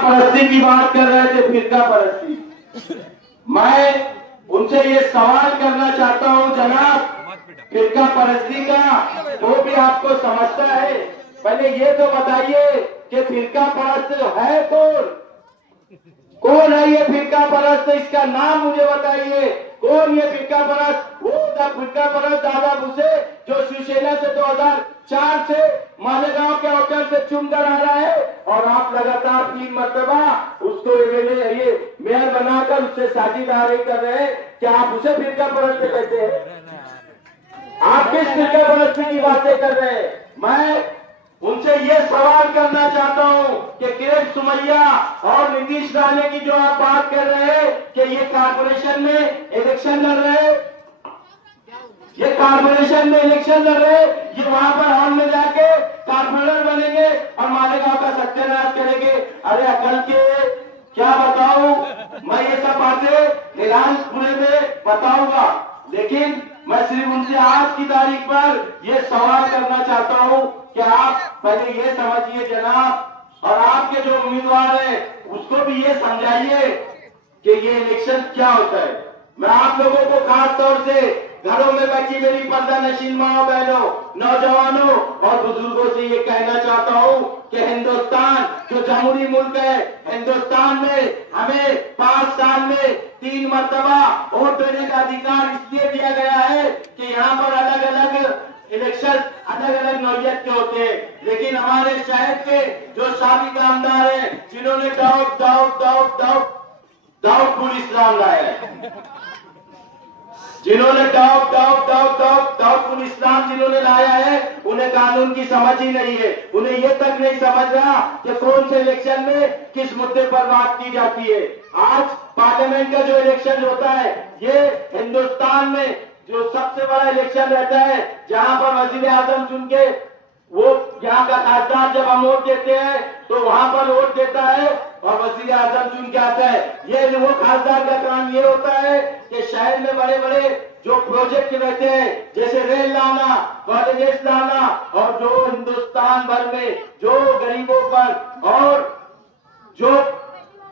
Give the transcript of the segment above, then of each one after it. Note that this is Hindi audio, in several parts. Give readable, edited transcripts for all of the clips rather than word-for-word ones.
परस्ती की बात कर रहे थे, फिरका परस्ती। मैं उनसे ये सवाल करना चाहता हूं जनाब, फिरका परस्ती का वो भी आपको समझता है? पहले ये तो बताइए कि फिरका परस्त है कौन? कौन है ये फिरका परस्त? इसका नाम मुझे बताइए। कौन ये फिरका परस्त? वो फिरका परस्त दादा भूसे जो शिवसेना से 2004 से मालेगांव के होटल से चुनकर आ रहा है, और आप लगातार 3 मरतबा उसको ये मेयर बनाकर उससे साझेदारी कर रहे हैं। क्या आप उसे फिरका परस्त कहते हैं? आप किस फिरका परस्ती की बातें कर रहे हैं? मैं उनसे ये सवाल करना चाहता हूं कि किरण सुमैया और नीतीश राणे की जो आप बात कर रहे हैं कि ये कारपोरेशन में इलेक्शन लड़ रहे हैं, ये कारपोरेशन में इलेक्शन लड़ रहे, ये वहां पर हॉल में जाके कारपोरेटर बनेंगे और मालेगांव का सत्यानाश करेंगे। अरे अकल के क्या बताऊं, मैं ये सब बातें निराशपुरे में बताऊंगा, लेकिन मैं सिर्फ उनसे आज की तारीख पर यह सवाल करना चाहता हूं कि आप पहले ये समझिए जनाब, और आपके जो उम्मीदवार है उसको भी ये समझाइए कि ये इलेक्शन क्या होता है। मैं आप लोगों को खास तौर से घरों में बैठी मेरी पर्दा नशीन माओ बहनों, नौजवानों और बुजुर्गों से ये कहना चाहता हूं कि हिंदुस्तान जो जमहूरी मुल्क है, हिंदुस्तान में हमें 5 साल में 3 मरतबा वोट देने का अधिकार इसलिए दिया गया है कि यहाँ पर अलग अलग इलेक्शन अलग अलग नौयत के होते हैं, लेकिन हमारे शहर के जो साबिक आमदार है जिन्होंने दाऊदपुर इस्लाम लाया है, जिन्होंने दाऊदपुर इस्लाम जिन्होंने लाया है, उन्हें कानून की समझ ही नहीं है। उन्हें ये तक नहीं समझ रहा कि कौन से इलेक्शन में किस मुद्दे पर बात की जाती है। आज पार्लियामेंट का जो इलेक्शन होता है, ये हिंदुस्तान में जो सबसे बड़ा इलेक्शन रहता है, जहां पर वजीर आजम चुन के वो यहाँ का खासदार जब हम वोट देते हैं तो वहां पर वोट देता है और वजीर आजम चुन के आता है। ये वो खासदार का काम ये होता है कि शहर में बड़े बड़े जो प्रोजेक्ट रहते हैं, जैसे रेल लाना, कॉलेजेस लाना, और जो हिंदुस्तान भर में जो गरीबों पर और जो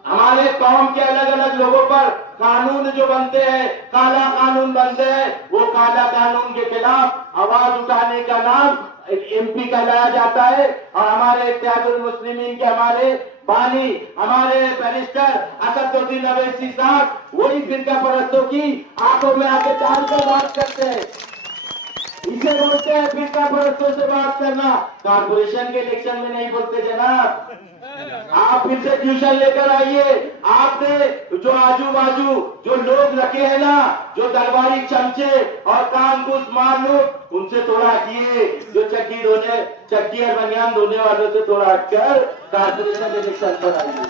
हमारे कौम के अलग अलग लोगों पर कानून जो बनते हैं, काला कानून बनते हैं, वो काला कानून के खिलाफ आवाज उठाने का नाम एमपी कहलाया जाता है। और हमारे इत्तेहादुल मुस्लिमीन के हमारे बानी, हमारे बैरिस्टर असदुद्दीन अवैसी साहब वही फिरका परस्तों की आंखों में आके डालकर बात करते हैं। इसे बोलते हैं फिरका परस्तों से बात करना। कारपोरेशन के इलेक्शन में नहीं बोलते जनाब। आप फिर से ट्यूशन लेकर आइए। आपने जो आजू बाजू जो लोग रखे हैं ना, जो दरबारी चमचे और कान घूस मार लो, उनसे थोड़ा हटिए। जो चक्की और बनियान धोने वालों से थोड़ा हटकर कारपोरेशन इलेक्शन पर आइए।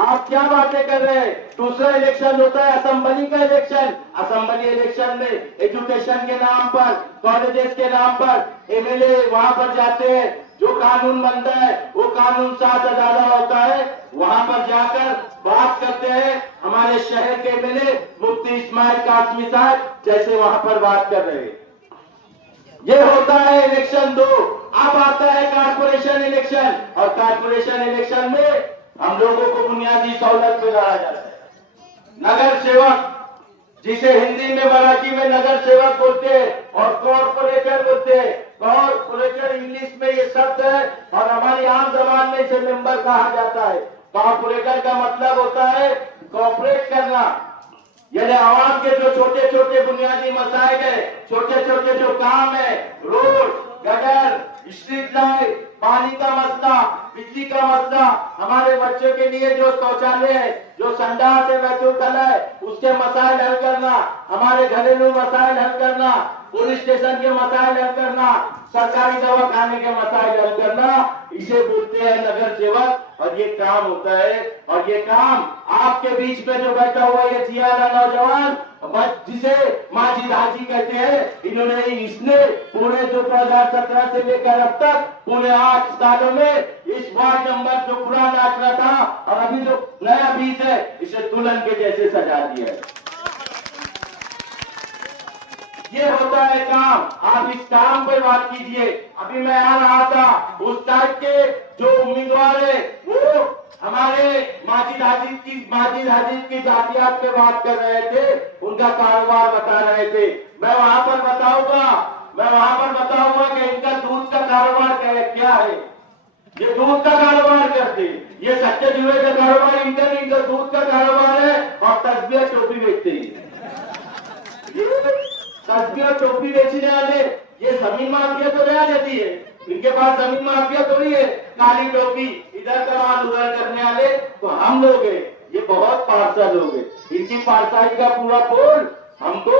आप क्या बातें कर रहे हैं? दूसरा इलेक्शन होता है असेंबली का इलेक्शन। असेंबली इलेक्शन में एजुकेशन के नाम पर, कॉलेजेस के नाम पर एमएलए वहां पर जाते हैं, जो कानून बनता है वो कानून 7 होता है, वहां पर जाकर बात करते हैं। हमारे शहर के एमएलए मुफ्ती इस्माइल कासमी साहब जैसे वहां पर बात कर रहे हैं। ये होता है इलेक्शन 2। अब आता है कारपोरेशन इलेक्शन, और कारपोरेशन इलेक्शन में हम लोगों को बुनियादी सहूलत में लाया जाता है। नगर सेवक, जिसे हिंदी में मराठी में नगर सेवक बोलते हैं और कॉर्पोरेटर बोलते हैं। कॉर्पोरेटर इंग्लिश में ये शब्द है और हमारी आम जबान में इसे मेंबर कहा जाता है। कॉर्पोरेटर का मतलब होता है कॉर्पोरेट करना, यानी आवाम के जो छोटे छोटे बुनियादी मसाइल है, छोटे छोटे जो काम है, रोड, गटर, स्ट्रीट लाइट, पानी का मसला, बिजली का मसला, हमारे बच्चों के लिए जो शौचालय है, जो संडास है, बैतूल है, उसके मसाइल हल करना, हमारे घरेलू मसाइल हल करना, पुलिस स्टेशन के मसाइल हल करना, सरकारी दवा खाने के मसाइल हल करना, इसे बोलते हैं नगर सेवक। और ये काम होता है, और ये काम आपके बीच में जो बैठा हुआ ये जियाला नौजवान, जिसे माजी धाजी कहते हैं, इसने पूरे जो 2017 से लेकर अब तक पूरे 8 सालों में इस वार्ड नंबर जो पुराना आंकड़ा था और अभी जो नया 20 है, इसे दुल्हन के जैसे सजा दिया है। ये होता है काम। आप इस काम पर बात कीजिए। अभी मैं आ रहा था, उस टाइप के जो उम्मीदवार है वो हमारे माजिद हाजिद की जातियात पे बात कर रहे थे, उनका कारोबार बता रहे थे। मैं वहां पर बताऊंगा कि इनका दूध का कारोबार क्या है। ये दूध का कारोबार करते, ये सच्चे जुए का कारोबार इनका नहीं, इनका दूध का कारोबार है और तस्बीह टोपी बेचते हैं। तस्बीह टोपी बेचने वाले ये जमीन माफिया तो ले देती है, इनके पास जमीन माफिया थोड़ी है। काली टोपी इधर का माल उधर करने वाले तो हम लोग हैं। ये बहुत पारसा लोग हैं, इनकी पारसाई का पूरा पोल हमको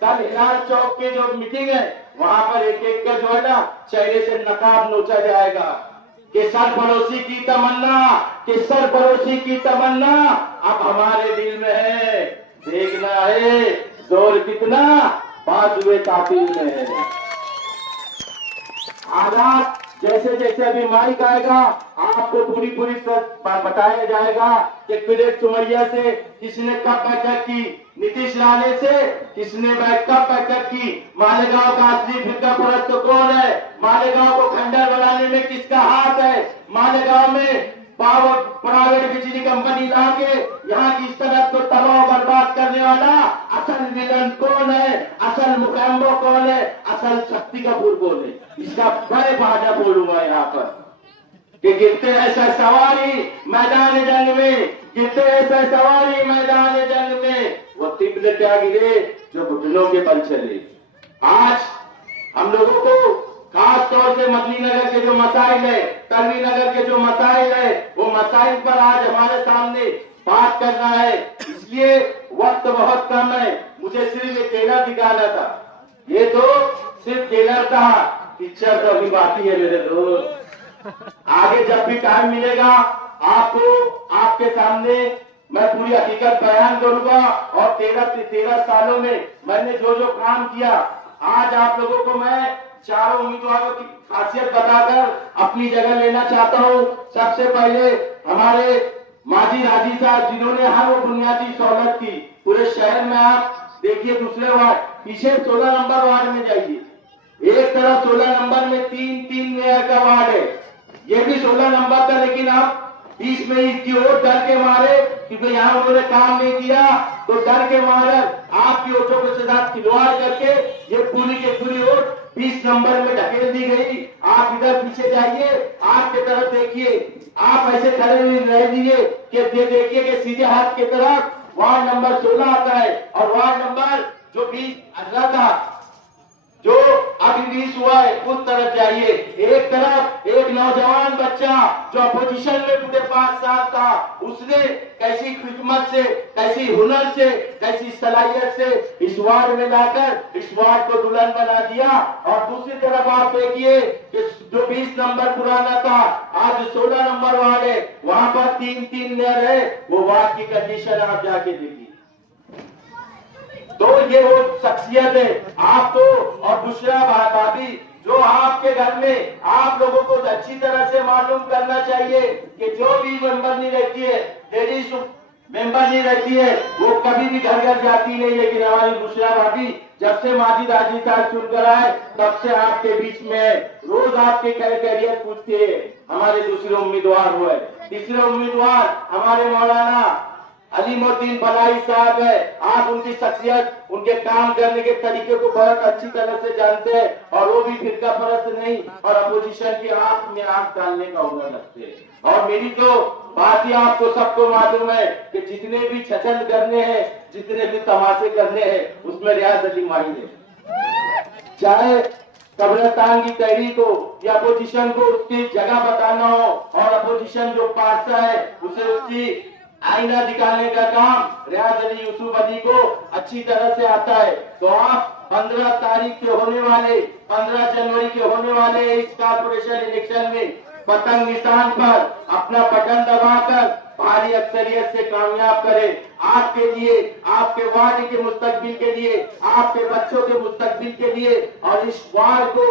कल हिलाल चौक के जो मीटिंग है वहां पर एक एक का जो है ना चेहरे से नकाब नोचा जाएगा कि सरफरोशी की तमन्ना अब हमारे दिल में है। देखना है जोर कितना बाजुए तातील में है। हालात जैसे जैसे अभी माइक आएगा आपको पूरी बताया जाएगा कि किरेट सुमरिया से किसने कब बैठक की, नीतीश राणे से किसने कब बैठक की, मालेगांव का असली फिरका परस्त तो कौन है, मालेगांव को खंडर बनाने में किसका हाथ है, मालेगांव में पावर प्राइवेट बिजली कंपनी लाके यहाँ की सड़क को तबाह बर्बाद करने वाला असल विलन कौन है, असल मुकम्मो कौन है, असल शक्ति कपूर कौन है। इसका बड़े बाजा बोलूंगा यहाँ पर कि गिरते ऐसा सवारी मैदान जंग में, गिरते ऐसा सवारी मैदान जंग में, वो तिब्बत क्या गिरे जो घुटनों के बल चले। आज हम लोगों को खास तौर से मदनी नगर के जो मसाइल है, करवी नगर के जो मसाइल है, वो मसाइल पर आज हमारे सामने बात करना है। इसलिए वक्त बहुत कम है, मुझे सिर्फ ये ट्रेलर दिखाना था। ये तो सिर्फ ट्रेलर था, पिक्चर तो अभी बाकी है मेरे दोस्त। आगे जब भी टाइम मिलेगा आपको आपके सामने मैं पूरी हकीकत बयान करूंगा और 13 सालों में मैंने जो जो काम किया आज आप लोगों को मैं चारों उम्मीदवारों की खासियत बताकर अपनी जगह लेना चाहता हूं। सबसे पहले हमारे माजिद हाजी साहब जिन्होंने हर वो बुनियादी सहूलत की पूरे शहर में। आप देखिए दूसरे वार्ड पीछे 16 नंबर वार्ड में जाइए, एक तरफ 16 नंबर में तीन मेयर का वार्ड है, ये भी 16 नंबर था, लेकिन आप बीच में इसकी ओर डर के मारे क्योंकि यहाँ उन्होंने काम नहीं किया तो डर के मारे आपकी वोटों के साथ खिलवाड़ करके ये पूरी के पूरी वोट 20 नंबर में ढकेल दी गई। आप इधर पीछे जाइए, आपके तरफ देखिए, आप ऐसे खड़े रह दीजिए कि देखिए कि सीधे हाथ की तरफ वार्ड नंबर 16 आता है और वार्ड नंबर जो 20 अगला था जो अभी 20 हुआ है उस तरफ जाइए। एक तरफ एक नौजवान बच्चा जो अपोजिशन में पूरे 5 साल था, उसने कैसी हिकमत से, कैसी हुनर से, कैसी सलाहियत से इस वार्ड में लाकर इस वार्ड को दुल्हन बना दिया। और दूसरी तरफ आप देखिए कि जो 20 नंबर पुराना था आज 16 नंबर वार्ड है, वहां पर 3 नहर है। वो वार्ड की कंडीशन आप जाके देखिए। तो ये वो शख्सियत है आपको। और दूसरा भाभी जो आपके घर में आप लोगों को अच्छी तरह से मालूम करना चाहिए कि जो भी मेंबर नहीं रहती है, लेडीज मेंबर नहीं रहती है, वो कभी भी घर घर जाती नहीं। लेकिन हमारी दूसरा भाभी जब से माजिद हाजी साहब चुनकर आए तब से आपके बीच में रोज आपके कैरियर पूछते हैं। हमारे दूसरे उम्मीदवार हुए, तीसरे उम्मीदवार हमारे मौलाना अलीमुद्दीन भलाई साहब है। आप उनकी शख्सियत, उनके काम करने के तरीके को बहुत अच्छी तरह से जानते हैं और वो भी फिरका परस्त नहीं और अपोजिशन की आंख में आंख डालने का हुनर रखते हैं। और मेरी तो बात ही आपको सबको मालूम है कि जितने भी छछल करने हैं, जितने भी तमाशे करने हैं, उसमें रियाज अली माहिर है। चाहे कब्रिस्तान की तहरीक हो या अपोजिशन को उसकी जगह बताना हो और अपोजिशन जो पार्सा है उसे उसकी आईना दिखाने का काम रियाज अली यूसुफ अली को अच्छी तरह से आता है। तो आप 15 तारीख के होने वाले 15 जनवरी के होने वाले इस कारपोरेशन इलेक्शन में पतंग निशान पर अपना बटन दबाकर भारी अक्सरियत से कामयाब करें। आपके लिए, आपके वार्ड के मुस्तकबिल के लिए, आपके बच्चों के मुस्तकबिल के लिए और इस वार्ड को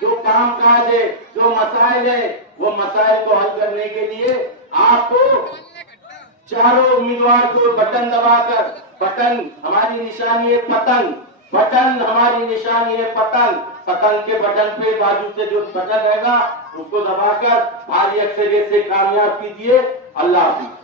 जो काम काज है, जो मसाइल है, वो मसाइल को हल करने के लिए आपको चारों उम्मीदवार को बटन दबाकर, बटन हमारी निशानी है पतंग, बटन हमारी निशानी है पतंग। पतंग के बटन पे बाजू से जो बटन रहेगा उसको दबाकर भारी अक्सरियत से कामयाब कीजिए। अल्लाह हाफिज।